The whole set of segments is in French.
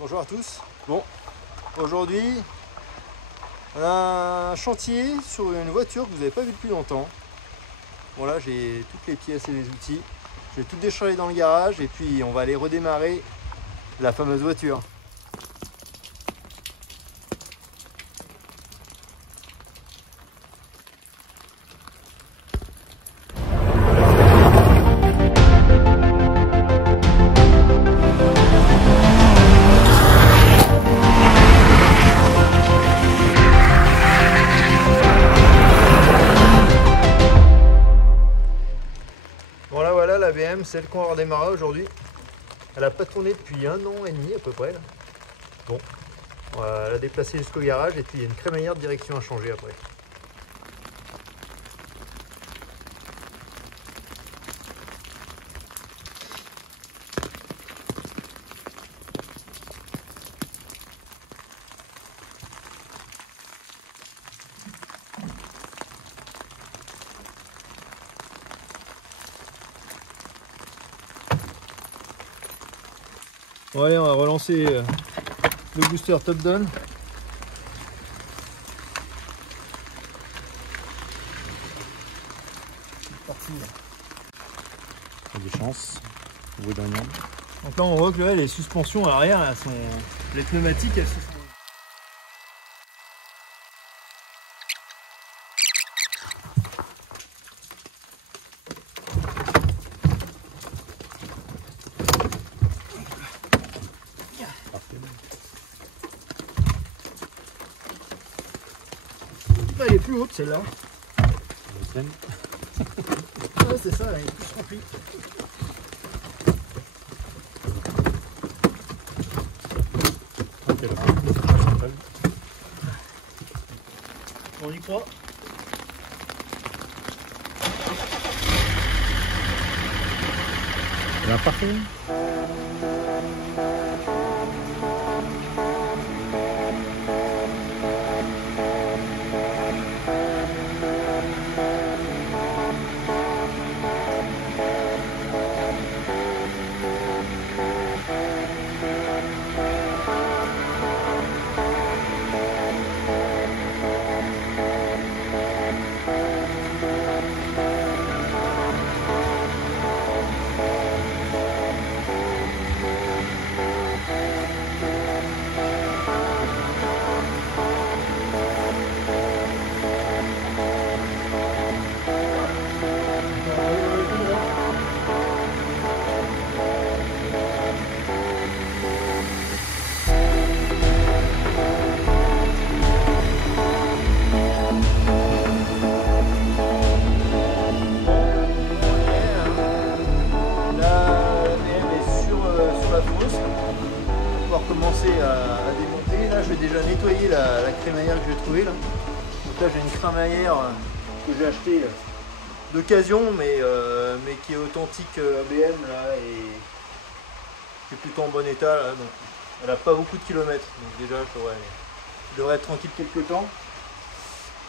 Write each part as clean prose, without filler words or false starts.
Bonjour à tous. Bon, aujourd'hui, on a un chantier sur une voiture que vous n'avez pas vu depuis longtemps. Bon là, j'ai toutes les pièces et les outils. Je vais tout décharger dans le garage et puis on va aller redémarrer la fameuse voiture. Voilà la BM, celle qu'on va redémarrer aujourd'hui. Elle n'a pas tourné depuis 1 an et demi à peu près. Là. Bon, on va la déplacer jusqu'au garage et puis il y a une crémaillère de direction à changer après. Bon allez, on va relancer le booster top down. C'est parti. Il y a des chances au bout d'un an. Donc là on voit que là, les suspensions à l'arrière, elles sont... les pneumatiques elles se sont... Elle est plus haute celle-là. Ouais, c'est ça, elle est plus remplie. On y croit. C'est parfait. À démonter. Là je vais déjà nettoyer la crémaillère que j'ai trouvée là. Donc là j'ai une crémaillère que j'ai achetée d'occasion mais qui est authentique ABM là et qui est plutôt en bon état là, donc elle n'a pas beaucoup de kilomètres donc déjà je devrais être tranquille quelques temps.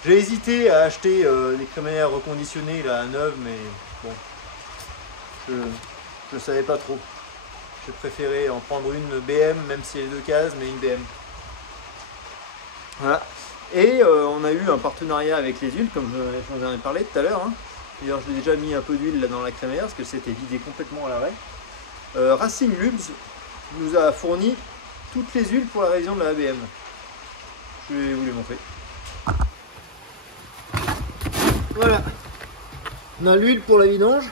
J'ai hésité à acheter des crémaillères reconditionnées là à neuve mais bon je savais pas trop. J'ai préféré en prendre une BM, même si elle est 2 cases, mais une BM. Voilà. Et on a eu un partenariat avec les huiles, comme je vous en ai parlé tout à l'heure. Hein. D'ailleurs, j'ai déjà mis un peu d'huile là dans la crémaillère, parce que c'était vidé complètement à l'arrêt. Racing Lubes nous a fourni toutes les huiles pour la révision de la ABM. Je vais vous les montrer. Voilà. On a l'huile pour la vidange.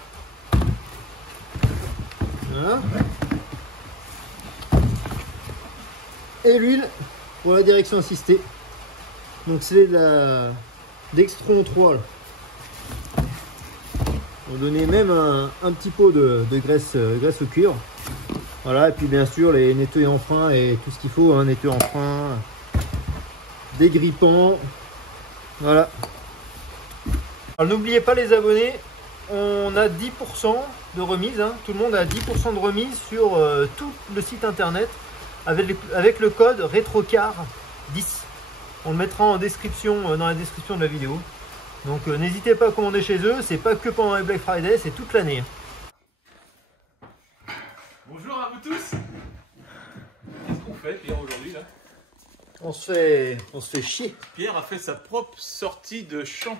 Voilà. Et l'huile pour la direction assistée. Donc c'est de la Dextron 3 là. On donnait même un petit pot de graisse au cuivre. Voilà, et puis bien sûr les nettoyants en frein et tout ce qu'il faut, hein, nettoyants en frein, dégrippants. Voilà. Alors n'oubliez pas les abonnés, on a 10% de remise, hein. Tout le monde a 10% de remise sur tout le site internet. Avec le code RETROCAR10. On le mettra en description, dans la description de la vidéo. Donc n'hésitez pas à commander chez eux, c'est pas que pendant les Black Friday, c'est toute l'année. Bonjour à vous tous. Qu'est-ce qu'on fait, Pierre, aujourd'hui là? On se fait chier. Pierre a fait sa propre sortie de champ.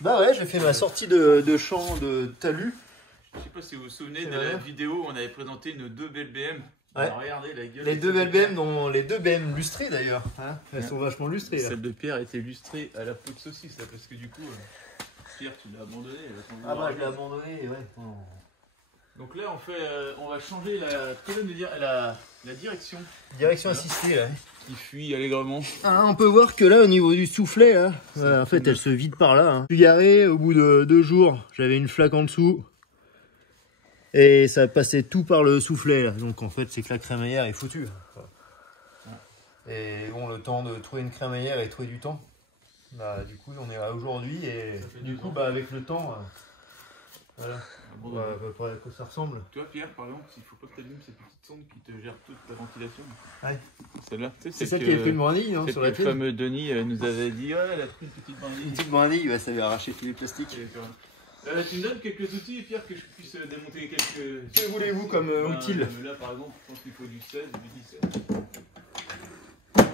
Bah ouais, j'ai fait ma sortie de champ de talus. Je sais pas si vous vous souvenez de la vidéo où on avait présenté nos 2 belles BM. Ouais. Alors, regardez la gueule. Les 2 belles BM, dont les 2 BM lustrées d'ailleurs. Hein, elles sont vachement lustrées. Là. Celle de Pierre était lustrée à la peau de saucisse là, parce que du coup, Pierre, tu l'as abandonné. Ah bah je l'ai abandonné, ouais. Oh. Donc là, on va changer la colonne de la direction. Direction assistée là. Qui fuit allègrement. Ah, on peut voir que là, au niveau du soufflet, là, en fait, elle se vide par là. Hein. Je suis garé, au bout de 2 jours, j'avais une flaque en dessous. Et ça passait tout par le soufflet. Là. Donc en fait, c'est que la crémaillère est foutue. Et bon, le temps de trouver une crémaillère et trouver du temps. Bah, du coup, on est là aujourd'hui. Et du coup, bah, avec le temps, voilà. On va à peu près à quoi ça ressemble. Tu vois, Pierre, par exemple, il faut pas que tu allumes cette petite sonde qui te gère toute ta ventilation. Ouais. Celle-là, c'est celle qui a pris le brindille, non, sur la tête. Le fameux Denis nous avait dit, ouais, elle a pris une petite brindille. Une petite brindille, ouais, ça lui a arraché tous les plastiques. Tu me donnes quelques outils, Pierre, que je puisse démonter quelques... Que voulez-vous comme outil? Là, par exemple, je pense qu'il faut du 16, du 17. Il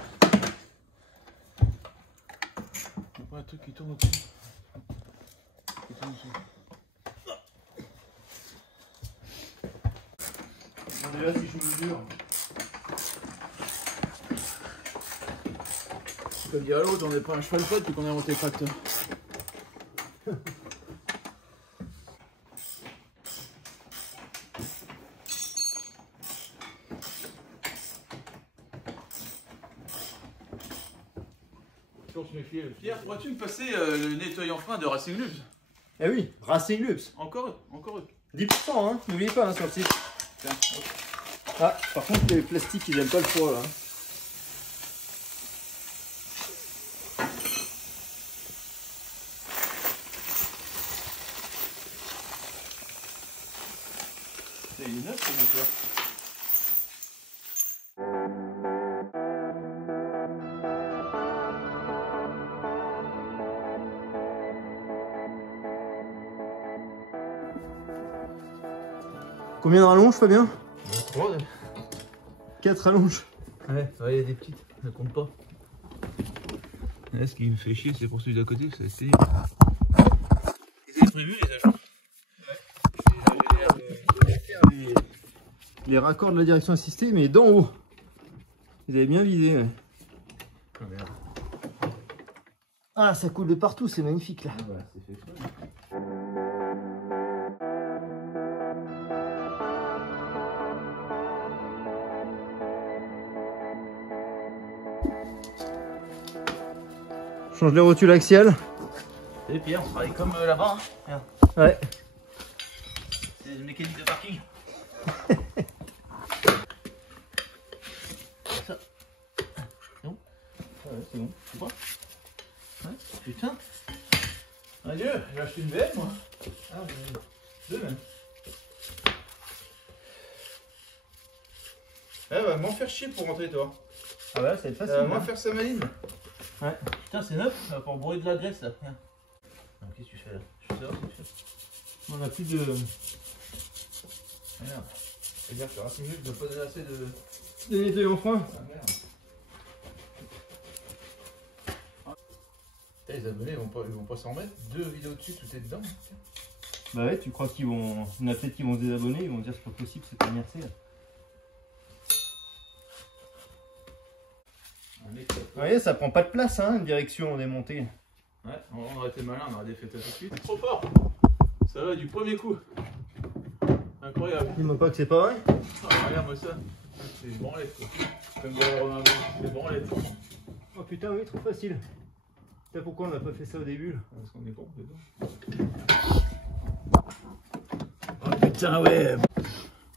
n'y a pas un truc qui tourne au-dessus. Déjà, si je mesure. Comme dire à l'autre, on n'est pas un cheval fat puis qu'on a inventé le tracteur. Pierre, pourrais-tu me passer le nettoyant frein de Racing Lubs? Eh oui, Racing Lubs. Encore 10%, hein, n'oubliez pas, hein, sur le site. Tiens. Ah, par contre, les plastiques, ils aiment pas le froid, là. Il est neuf, ce moteur. Combien de rallonges, Fabien? 3. 4 rallonges. Ouais, il y a des petites, ça compte pas. Là, ce qui me fait chier, c'est pour celui d'à côté, c'est terrible. Ils avaient prévu les agents. Ouais. Les raccords de la direction assistée, mais d'en haut. Ils avaient bien visé, ouais. Ah merde. Ah, ça coule de partout, c'est magnifique, là. Ah bah, c'est fait exprès. Change les rotules axiales. Et Pierre, on travaille comme là-bas. Hein. Ouais. C'est une mécanique de parking. Ça. C'est bon? Ouais, c'est bon. Tu vois? Ouais. Putain. Adieu, j'ai acheté une BM moi. Ah, deux même. Eh, va m'en faire chier pour rentrer toi. Ah ouais, c'est facile. M'en faire sa maline. Ouais. Putain, c'est neuf, pour bourrer de la graisse là. Regarde. Qu'est-ce que tu fais là? Je sais pas ce que tu fais. On a plus de... Merde. C'est-à-dire que Racing Lubs ne doit pas donner assez de... de nettoyant frein. Ah merde. Les abonnés ils vont pas s'en remettre. 2 vidéos dessus, tout est dedans. Bah ouais, tu crois qu'ils vont... Il y en a peut-être qui vont se désabonner, ils vont dire c'est pas possible, c'est pas merci là. Vous voyez, ça prend pas de place, hein, une direction démontée. Ouais, on aurait été malin, on aurait défait ça tout de suite. Trop fort. Ça va du premier coup. Incroyable. Dis-moi pas que c'est pas vrai. Ah, regarde-moi ça. C'est une branlette quoi. Comme dans Romain Blanc, c'est branlette. Oh putain, oui, trop facile. Putain, pourquoi on n'a pas fait ça au début là? Parce qu'on est bon dedans. Oh putain, ouais.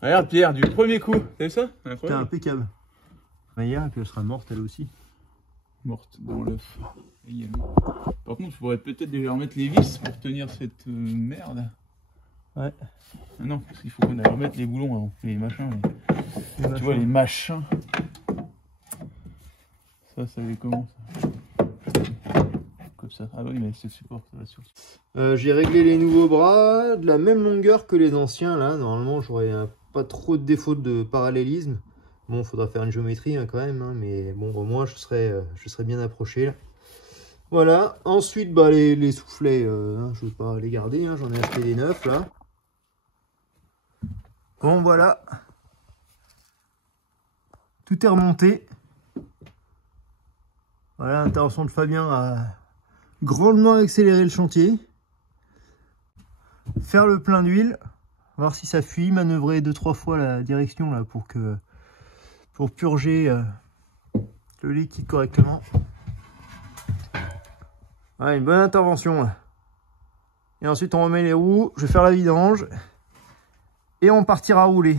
Regarde Pierre, du premier coup. T'as vu ça? Putain, Incroyable. impeccable. Maillard, et puis elle sera morte elle aussi. Morte dans l'œuf. Par contre, je pourrais peut-être déjà remettre les vis pour tenir cette merde. Ouais. Ah non, parce qu'il faut qu'on aille remettre les boulons avant. Les machins. Tu vois, les machins. Ça les comment ça? Comme ça. Ah oui, mais c'est le support, ça va sur. J'ai réglé les nouveaux bras de la même longueur que les anciens là. Normalement, j'aurais pas trop de défauts de parallélisme. Bon, faudra faire une géométrie hein, quand même, hein, mais bon, au moins je serai bien approché là. Voilà, ensuite bah, les soufflets, hein, je ne vais pas les garder, hein, j'en ai acheté des neufs là. Bon voilà, tout est remonté. Voilà, l'intervention de Fabien a grandement accéléré le chantier. Faire le plein d'huile, voir si ça fuit, manœuvrer 2-3 fois la direction là pour purger le liquide correctement. Voilà, une bonne intervention là. Et ensuite on remet les roues, je vais faire la vidange et on partira rouler.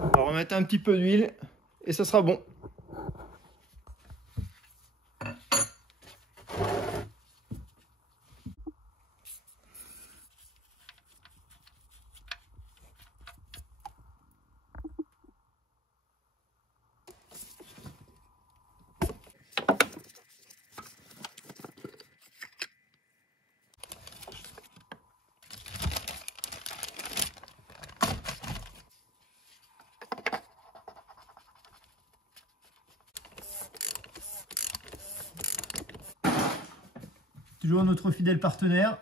On va remettre un petit peu d'huile et ça sera bon. Toujours notre fidèle partenaire,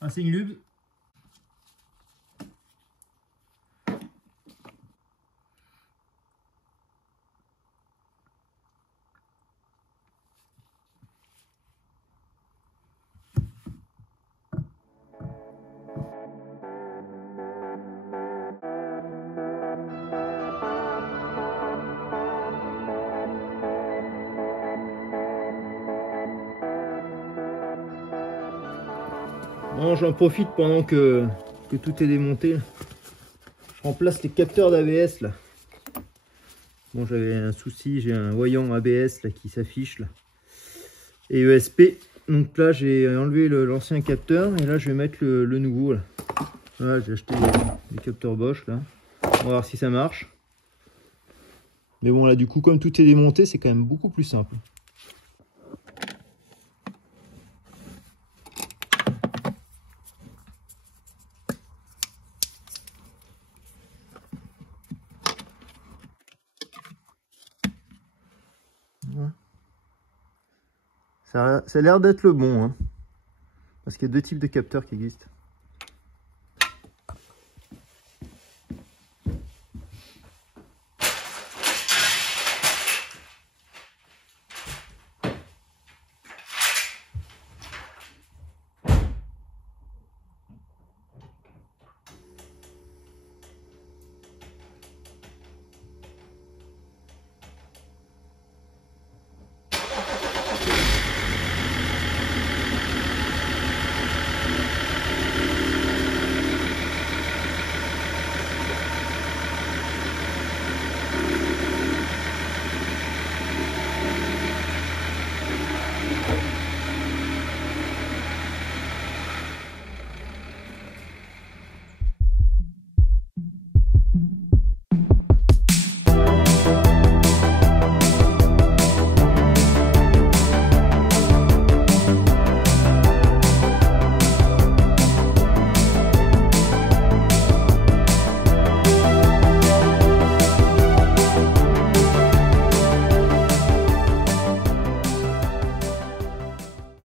Racing Lube. Bon, j'en profite pendant que tout est démonté. Je remplace les capteurs d'ABS là. Bon, j'avais un souci, j'ai un voyant ABS là qui s'affiche là. Et ESP. Donc là, j'ai enlevé l'ancien capteur et là, je vais mettre le nouveau là. Voilà, j'ai acheté des capteurs Bosch là. On va voir si ça marche. Mais bon, là, du coup, comme tout est démonté, c'est quand même beaucoup plus simple. Ça a l'air d'être le bon, hein, parce qu'il y a deux types de capteurs qui existent.